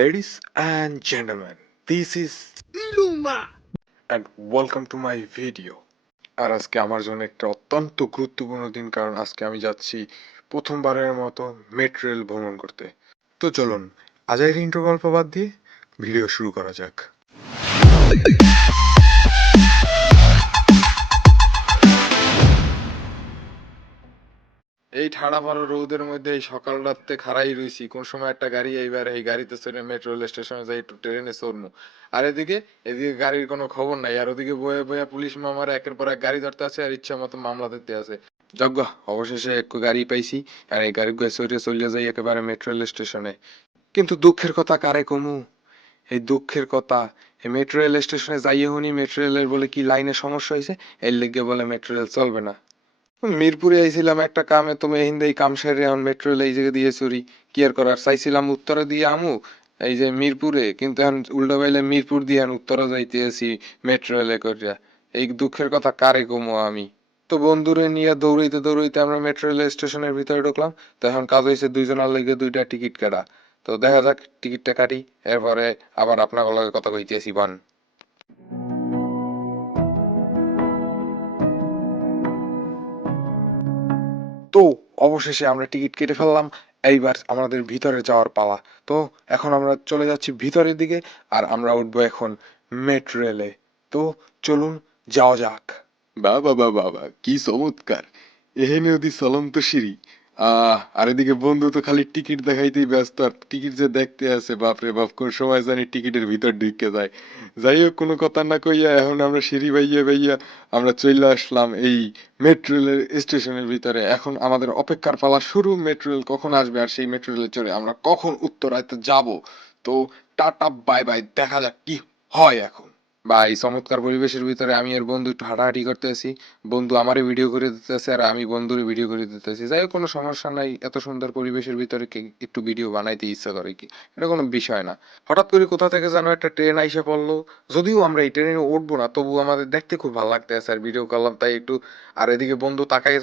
Ladies and gentlemen, this is Luma and welcome to my video. আর আজকে আমার জন্য একটা অত্যন্ত গুরুত্বপূর্ণ দিন, কারণ আজকে আমি যাচ্ছি প্রথমবারের মতো মেট্রো রেল ভ্রমণ করতে। তো চলুন আজকের ইন্ট্রো গল্প বাদ দিয়ে ভিডিও শুরু করা যাক। এই ঠাড়া মারো রোদের মধ্যে এই সকাল রাতে খাড়াই রইছি, কোন সময় একটা গাড়ি এইবার এই গাড়িতে চড়ে মেট্রো রেল স্টেশনে যাই, একটু ট্রেনে চড়মু। আর এদিকে গাড়ির কোনো খবর নাই, আর ওদিকে বয়ে বয়ে পুলিশ মামার একের পর এক গাড়ি ধরতে আছে আর ইচ্ছা মতো মামলা দিতে আছে। যজ্ঞ অবশেষে এক গাড়ি পাইছি, আর এই গাড়ি চড়ে চলে যাই একেবারে মেট্রো রেল স্টেশনে। কিন্তু দুঃখের কথা কারে কমু, এই দুঃখের কথা এই মেট্রো রেল স্টেশনে যাইয়ে হুনি মেট্রো রেলের বলে কি লাইনে সমস্যা হয়েছে, এর লেগে বলে মেট্রো রেল চলবে না। মিরপুরে আইছিলাম একটা কামে, তুমি হিন্দে এই কাম সেরে এখন মেট্রো রেল এই জায়গা দিয়ে চুরি। কি আর করার, চাইছিলাম উত্তরা দিয়ে আমু এই যে মিরপুরে, কিন্তু এখন উল্টো পাইলে মিরপুর দিয়ে এখন উত্তরা যাইতে আছি মেট্রো রেলে করিয়া। এই দুঃখের কথা কারে কমু আমি। তো বন্ধুরে নিয়ে দৌড়াইতে দৌড়াইতে আমরা মেট্রো রেল স্টেশনের ভিতরে ঢুকলাম। তো এখন কাজ হয়েছে দুইজনের লেগে দুইটা টিকিট কাটা। তো দেখা যাক টিকিটটা কাটি, এরপরে আবার আপনার লগে কথা কইতেছি বান। তো অবশেষে আমরা টিকিট কেটে ফেললাম, এইবার আমাদের ভিতরে যাওয়ার পালা। তো এখন আমরা চলে যাচ্ছি ভিতরের দিকে, আর আমরা উঠবো এখন মেট্রো রেলে। তো চলুন যাওয়া যাক। বাবা বাবা বাবা কি চমৎকার, এহেনে ওদি চলন্ত সিঁড়ি। আর এদিকে বন্ধু তো খালি টিকিট দেখাইতেই ব্যস্ত, আর টিকিট যে দেখতে আছে বাপরে বাপ, কোন সময় জানি টিকিটের ভিতর ঢুকে যায়। যাই হোক, কোনো কথা না কইয়া এখন আমরা সিঁড়ি বাইয়া বাইয়া আমরা চলে আসলাম এই মেট্রো রেলের স্টেশনের ভিতরে। এখন আমাদের অপেক্ষার পালা শুরু, মেট্রো রেল কখন আসবে আর সেই মেট্রো রেলে চড়ে আমরা কখন উত্তরাতে যাব। তো টাটা বাই বাই, দেখা যাক কি হয় এখন। বা এই চমৎকার পরিবেশের ভিতরে আমি আর বন্ধু একটু হাঁটাহাঁটি করতেছি। বন্ধু আমারই ভিডিও করে দিতেছে আর আমি বন্ধুর ভিডিও করে দিতেছি। যাই হোক, কোনো সমস্যা নাই, এত সুন্দর পরিবেশের ভিতরে একটু ভিডিও বানাইতে ইচ্ছা করে কি, এটা কোনো বিষয় না। হঠাৎ করে কোথা থেকে যেন একটা ট্রেন আইসা পড়লো, যদিও আমরা এই ট্রেনে উঠবো না, তবু আমাদের দেখতে খুব ভালো লাগতেছে আর ভিডিও করলাম তাই একটু। আর এদিকে বন্ধু তাকাই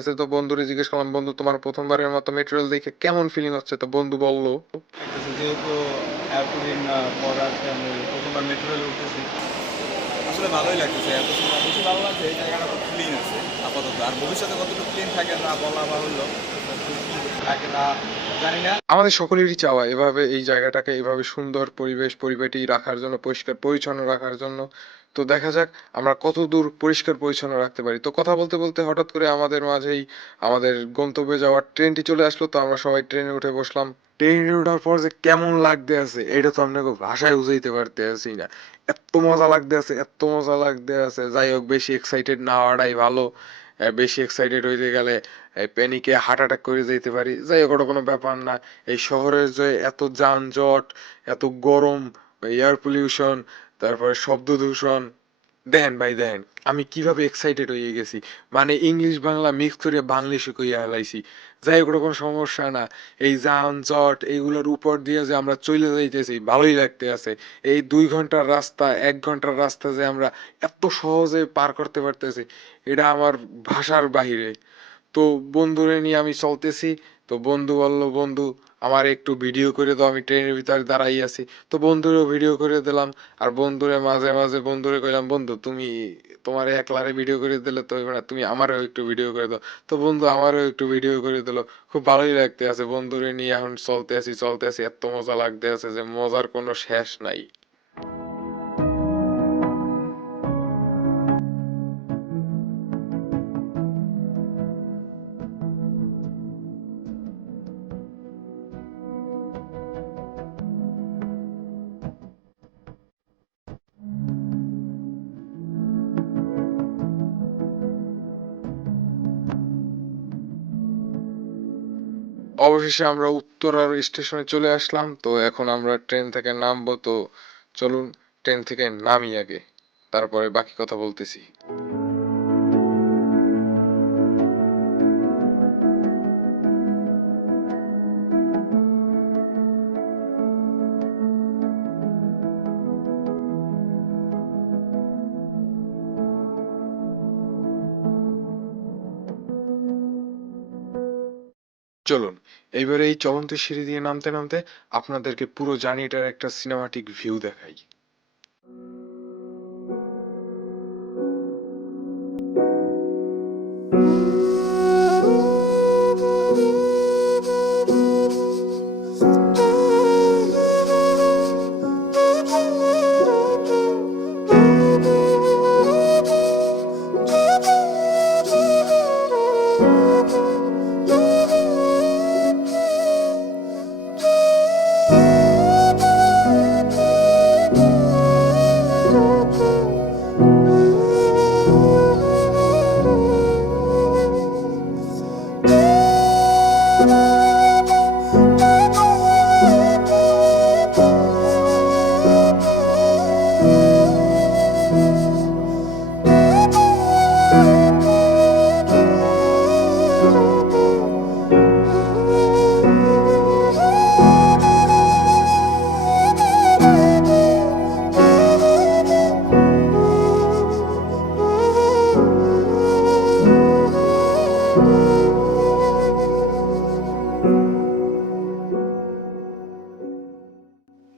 আছে, তো বন্ধুরে জিজ্ঞেস করলাম, বন্ধু তোমার প্রথমবারের মতো মেট্রো রেল দেখে কেমন ফিলিং হচ্ছে? তো বন্ধু বললো, যেহেতু এতদিন পর আজকে আমি প্রথমবার মেট্রো রেলে উঠতেছি, আসলে ভালোই লাগতেছে। এত সময় বেশি ভালো লাগছে, এই জায়গাটা খুব ক্লিন আছে আপাতত। আর ভবিষ্যতে কতটুকু ক্লিন থাকে না বলা বাহুল্য, থাকে না জানি না। আমাদের সকলেরই চাওয়া এভাবে এই জায়গাটাকে এভাবে সুন্দর পরিবেটি রাখার জন্য, পরিষ্কার পরিচ্ছন্ন রাখার জন্য। তো দেখা যাক আমরা কত দূর পরিষ্কার পরিচ্ছন্ন রাখতে পারি। তো কথা বলতে বলতে হঠাৎ করে আমাদের মাঝেই আমাদের গন্তব্যে যাওয়ার ট্রেনটি চলে আসলো। তো আমরা সবাই ট্রেনে উঠে বসলাম। ট্রেনে ওঠার পর যে কেমন লাগতে আছে এটা তো আপনাকে ভাষায় বুঝাইতে পারতে আছি না। এত মজা লাগতে আছে, এত মজা লাগতে আছে। যাই হোক, বেশি এক্সাইটেড না হওয়াটাই ভালো। বেশি এক্সাইটেড হইতে গেলে প্যানিকে হার্ট অ্যাটাক করে যেতে পারি। যাই হোক, ওটা কোনো ব্যাপার না। এই শহরের যে এত যানজট, এত গরম, এয়ার পলিউশন, তারপরে শব্দ দূষণ, দেন ভাই দেন আমি কিভাবে এক্সাইটেড হয়ে গেছি। মানে ইংলিশ বাংলা মিক্স করে বাংলিশে কইয়া হেলাইছি। যাই হোক, ওটা কোনো সমস্যা না। এই যানজট এইগুলোর উপর দিয়ে যে আমরা চলে যাইতেছি, ভালোই লাগতে আছে। এই 2 ঘন্টার রাস্তা, 1 ঘন্টার রাস্তা যে আমরা এত সহজে পার করতে পারতেছি, এটা আমার ভাষার বাহিরে। তো বন্ধুরে নিয়ে আমি চলতেছি। তো বন্ধু বলল, বন্ধু আমার একটু ভিডিও করে দাও, আমি ট্রেনের ভিতরে দাঁড়াই আছি। তো বন্ধুরেও ভিডিও করে দিলাম। আর বন্ধুরে মাঝে মাঝে বন্ধুরে কইলাম, বন্ধু তুমি তোমার একলারে ভিডিও করে দিলে তো হইবে না, তুমি আমারও একটু ভিডিও করে দাও। তো বন্ধু আমারও একটু ভিডিও করে দিল। খুব ভালোই লাগতে আছে, বন্ধুরে নিয়ে এখন চলতে আছি, এত মজা লাগতে আছে যে মজার কোনো শেষ নাই। অবশেষে আমরা উত্তরার স্টেশনে চলে আসলাম। তো এখন আমরা ট্রেন থেকে নামবো। তো চলুন ট্রেন থেকে নামি আগে, তারপরে বাকি কথা বলতেছি। চলুন এইবারে এই চলন্ত সিঁড়ি দিয়ে নামতে নামতে আপনাদেরকে পুরো জার্নিটার একটা সিনেমাটিক ভিউ দেখাই।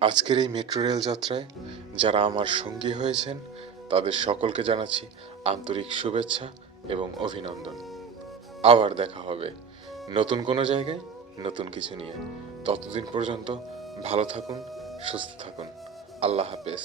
আজকের এই মেট্রো রেল যাত্রায় যারা আমার সঙ্গী হয়েছেন তাদের সকলকে জানাচ্ছি আন্তরিক শুভেচ্ছা এবং অভিনন্দন। আবার দেখা হবে নতুন কোনো জায়গায় নতুন কিছু নিয়ে। ততদিন পর্যন্ত ভালো থাকুন, সুস্থ থাকুন। আল্লাহ হাফেজ।